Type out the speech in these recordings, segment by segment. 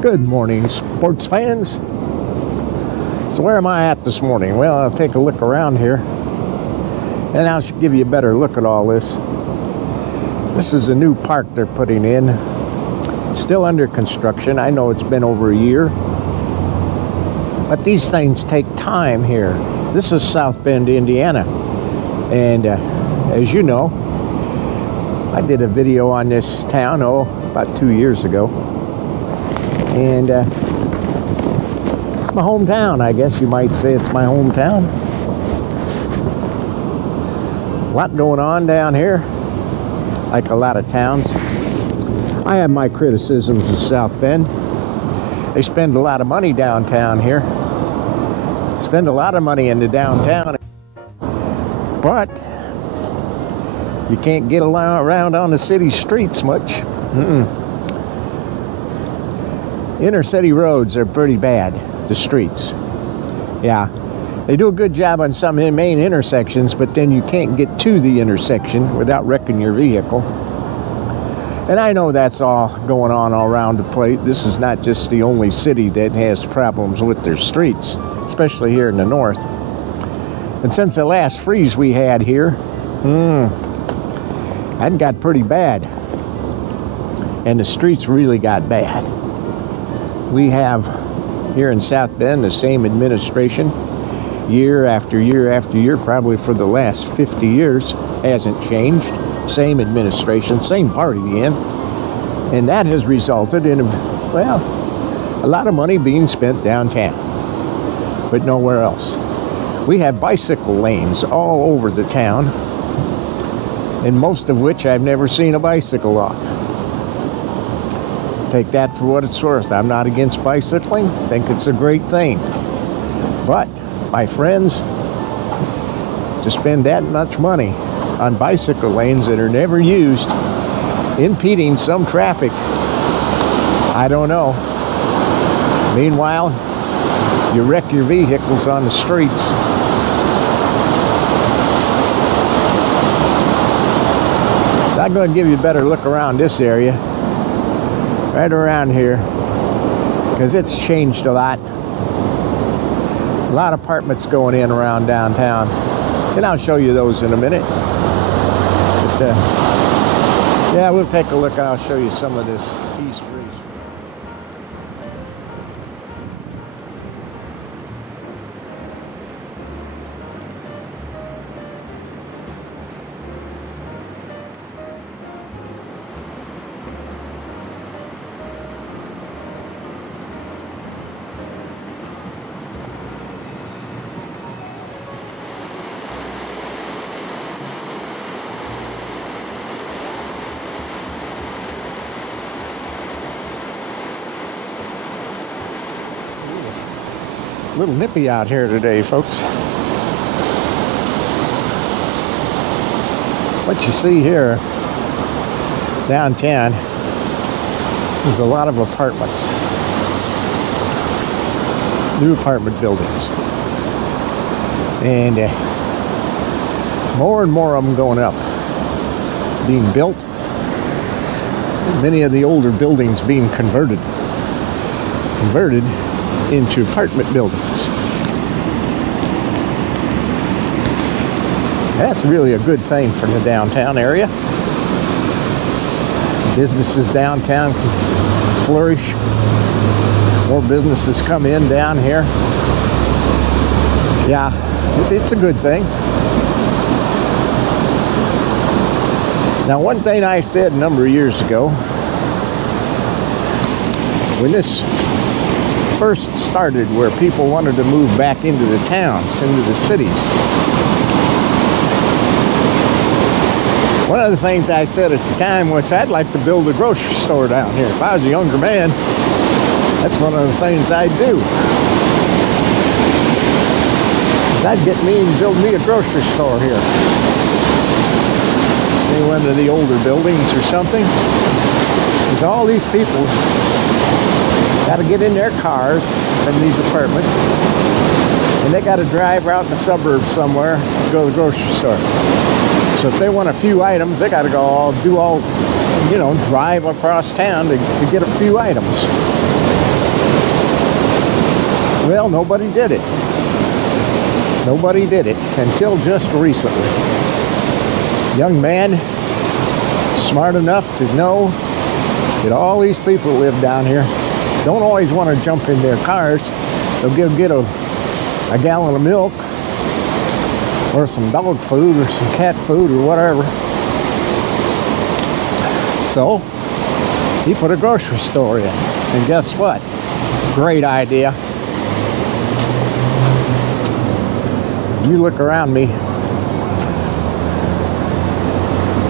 Good morning, sports fans. So where am I at this morning? Well, I'll take a look around here, and I'll give you a better look at all this. This is a new park they're putting in. Still under construction. I know it's been over a year. But these things take time here. This is South Bend, Indiana. And as you know, I did a video on this town, about 2 years ago. And it's my hometown, I guess you might say it's my hometown. A lot going on down here, like a lot of towns. I have my criticisms of South Bend. They spend a lot of money downtown here. Spend a lot of money in the downtown. But you can't get around on the city streets much. Inner city roads are pretty bad, the streets. Yeah, they do a good job on some main intersections, but then you can't get to the intersection without wrecking your vehicle. And I know that's all going on all around the place. This is not just the only city that has problems with their streets, especially here in the north. And since the last freeze we had here, that got pretty bad. And the streets really got bad. We have here in South Bend the same administration year after year after year, probably for the last 50 years, hasn't changed. Same administration, same party in. And that has resulted in, well, a lot of money being spent downtown, but nowhere else. We have bicycle lanes all over the town, and most of which I've never seen a bicycle on. Take that for what it's worth. I'm not against bicycling. I think it's a great thing. But, my friends, to spend that much money on bicycle lanes that are never used, impeding some traffic, I don't know. Meanwhile, you wreck your vehicles on the streets. I'm going to give you a better look around this area. Right around here, because it's changed a lot. A lot of apartments going in around downtown, and I'll show you those in a minute. But yeah, we'll take a look and I'll show you some of this East Freeze. A little nippy out here today, folks. What you see here downtown is a lot of apartments, new apartment buildings, and more and more of them going up, being built, and many of the older buildings being converted into apartment buildings. That's really a good thing for the downtown area. Businesses downtown flourish. More businesses come in down here. Yeah, it's a good thing. Now, one thing I said a number of years ago, when this first started, where people wanted to move back into the towns, into the cities. One of the things I said at the time was I'd like to build a grocery store down here. If I was a younger man, that's one of the things I'd do. I'd get me and build me a grocery store here. Maybe one of the older buildings or something. Because all these people got to get in their cars from these apartments, and they got to drive out in the suburbs somewhere to go to the grocery store. So if they want a few items, they got to go drive across town to get a few items. Well, nobody did it. Nobody did it until just recently. Young man, smart enough to know that all these people live down here don't always want to jump in their cars. They'll get a gallon of milk or some dog food or some cat food or whatever. So he put a grocery store in. And guess what? Great idea. You look around me,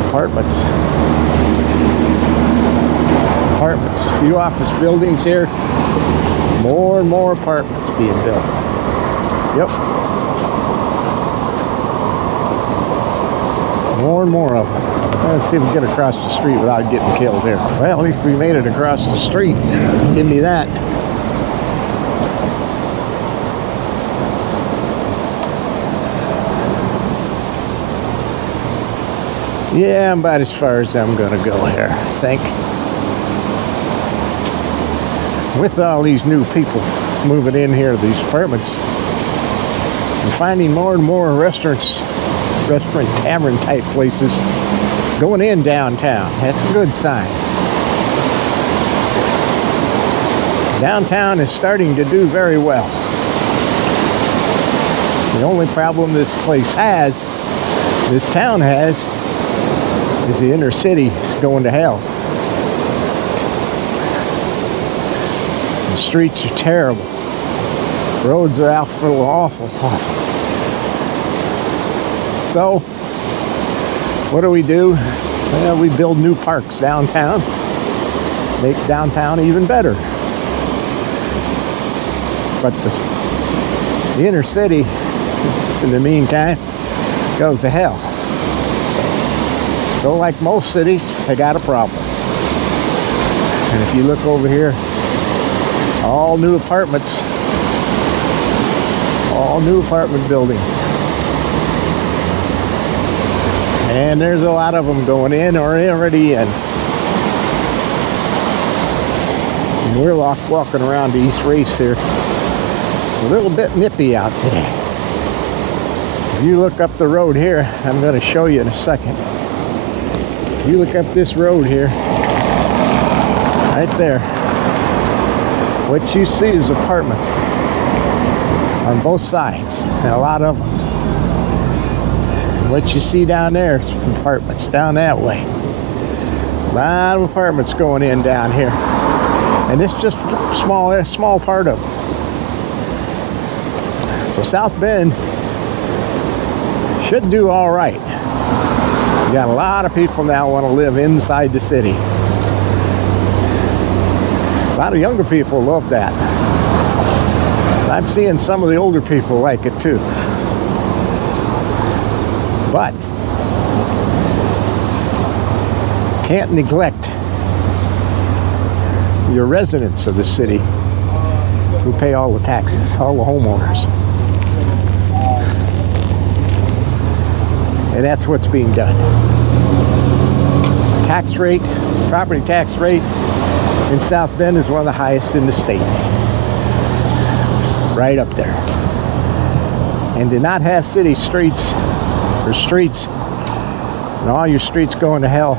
apartments, a few office buildings here, more and more apartments being built. Yep. More and more of them. Let's see if we can get across the street without getting killed here. Well, at least we made it across the street. Give me that. Yeah, I'm about as far as I'm gonna go here, I think. With all these new people moving in here to these apartments, I'm finding more and more restaurant tavern type places going in downtown. That's a good sign. Downtown is starting to do very well. The only problem this town has, is the inner city is going to hell. The streets are terrible. Roads are awful. So, what do? Well, we build new parks downtown, make downtown even better. But the inner city, in the meantime, goes to hell. So like most cities, they got a problem. And if you look over here, all new apartment buildings. And there's a lot of them going in or already in. And we're walking around East Race here. A little bit nippy out today. If you look up the road here, I'm going to show you in a second. If you look up this road here, right there, what you see is apartments on both sides, and a lot of them. What you see down there is apartments down that way. A lot of apartments going in down here, and it's just a small part of them. So South Bend should do all right. You got a lot of people now want to live inside the city. A lot of younger people love that. I'm seeing some of the older people like it too. But can't neglect your residents of the city who pay all the taxes, all the homeowners. And that's what's being done. Tax rate, property tax rate in South Bend is one of the highest in the state. Right up there. And to not have city streets, or streets, and all your streets going to hell,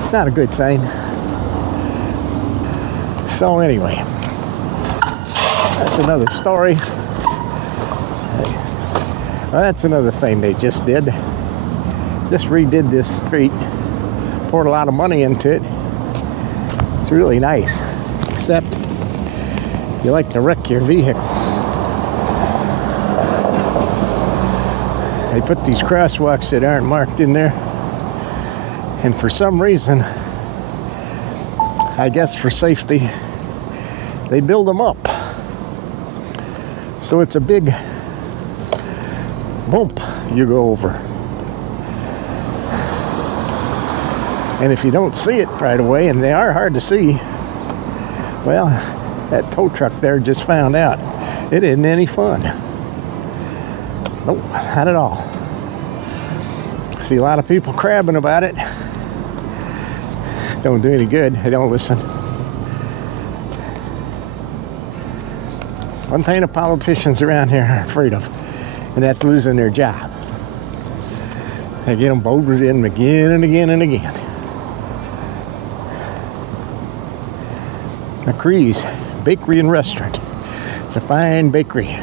it's not a good thing. So anyway, that's another story. Well, that's another thing they just did. Just redid this street, poured a lot of money into it. It's really nice, except you like to wreck your vehicle. They put these crosswalks that aren't marked in there, and for some reason, I guess for safety, they build them up. So it's a big bump you go over. And if you don't see it right away, and they are hard to see, well, that tow truck there just found out it isn't any fun. Nope, not at all. I see a lot of people crabbing about it. Don't do any good. They don't listen. One thing the politicians around here are afraid of, and that's losing their job. They get them voted in again and again and again. McCree's Bakery and Restaurant. It's a fine bakery.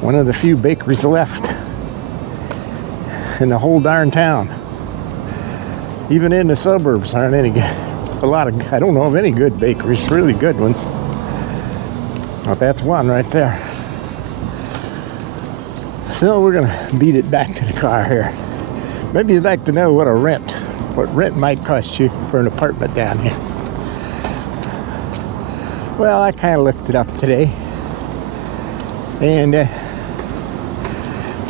One of the few bakeries left in the whole darn town. Even in the suburbs aren't any good. I don't know of any good bakeries, really good ones. But that's one right there. So we're gonna beat it back to the car here. Maybe you'd like to know what rent might cost you for an apartment down here. Well, I kind of looked it up today, and the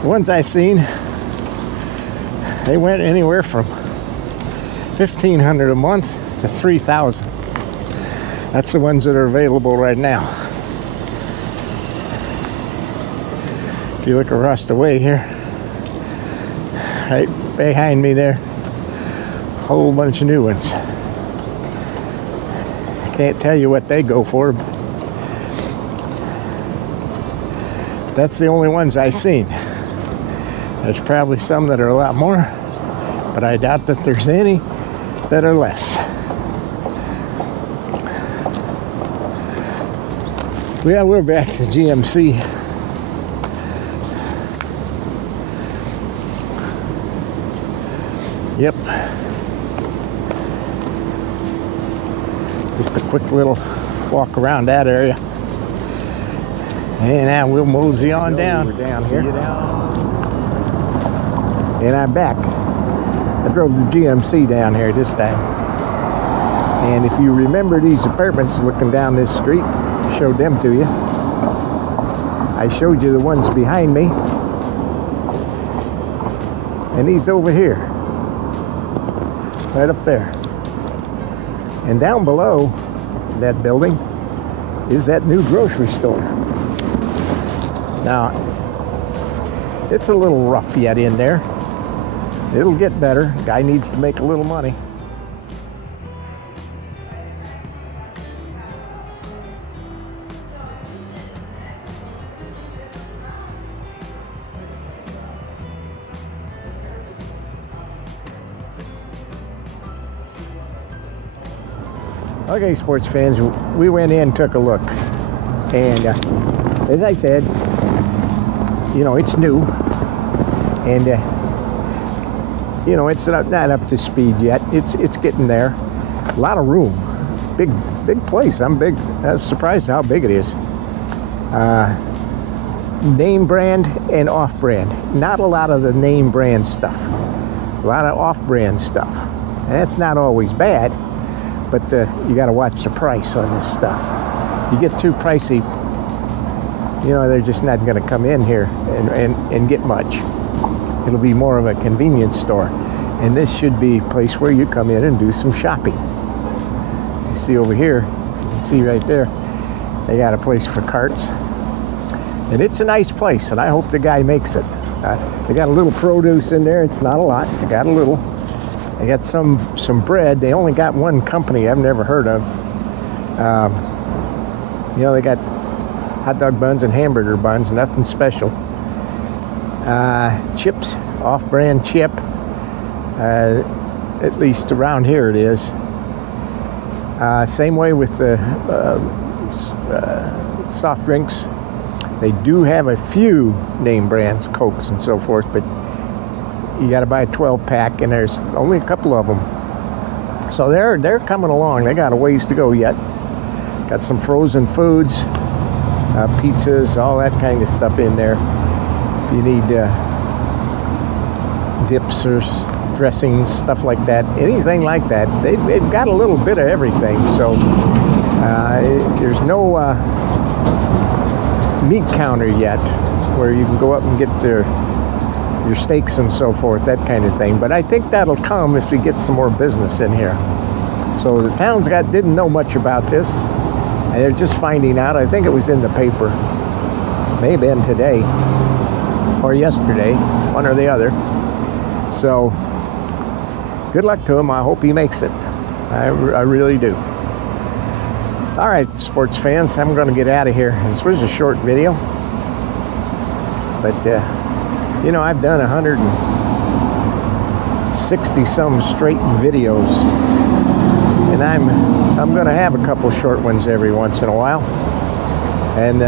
ones I seen, they went anywhere from $1,500 a month to $3,000. That's the ones that are available right now. If you look across the way here, right behind me there, a whole bunch of new ones. I can't tell you what they go for, but that's the only ones I've seen. There's probably some that are a lot more, but I doubt that there's any that are less. Well, we're back to GMC. Yep. Just a quick little walk around that area. And now we'll mosey on down. We're down here. And I'm back. I drove the GMC down here this time. And if you remember these apartments looking down this street, I showed them to you. I showed you the ones behind me. And these over here. Right up there. And down below that building is that new grocery store. Now, it's a little rough yet in there. It'll get better. Guy needs to make a little money. Okay, sports fans, we went in, took a look, and as I said, you know, it's new, and you know, it's not up to speed yet. It's getting there. A lot of room, big place. I was surprised how big it is. Name brand and off brand. Not a lot of the name brand stuff. A lot of off brand stuff. And that's not always bad. But you got to watch the price on this stuff. You get too pricey, you know, they're just not going to come in here and get much. It'll be more of a convenience store. And this should be a place where you come in and do some shopping. You see over here, you can see right there, they got a place for carts. And it's a nice place, and I hope the guy makes it. They got a little produce in there. It's not a lot. They got a little. They got some bread. They only got one company I've never heard of. You know, they got hot dog buns and hamburger buns, nothing special. Chips, off-brand chip. At least around here it is. Same way with the soft drinks. They do have a few name brands, Cokes and so forth, but you got to buy a 12-pack, and there's only a couple of them. So they're coming along. They got a ways to go yet. Got some frozen foods, pizzas, all that kind of stuff in there. If you need dips or dressings, stuff like that, anything like that, they've got a little bit of everything. So there's no meat counter yet where you can go up and get your steaks and so forth, that kind of thing. But I think that'll come if we get some more business in here. So the town's didn't know much about this, and they're just finding out. I think it was in the paper, may have been today or yesterday, one or the other. So good luck to him. I hope he makes it. I really do. All right, sports fans, I'm going to get out of here. This was a short video, but you know, I've done 160 some straight videos, and I'm going to have a couple short ones every once in a while, and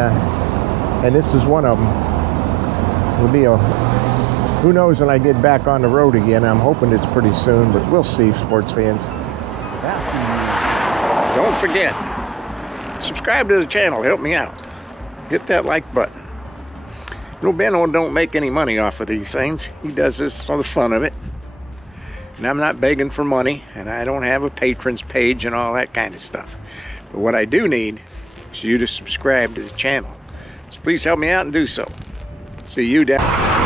this is one of them. It'll be a, who knows when I get back on the road again. I'm hoping it's pretty soon, but we'll see, sports fans. Don't forget, subscribe to the channel, help me out. Hit that like button. Little Benno don't make any money off of these things. He does this for the fun of it. And I'm not begging for money, and I don't have a patrons page and all that kind of stuff. But what I do need is you to subscribe to the channel. So please help me out and do so. See you down.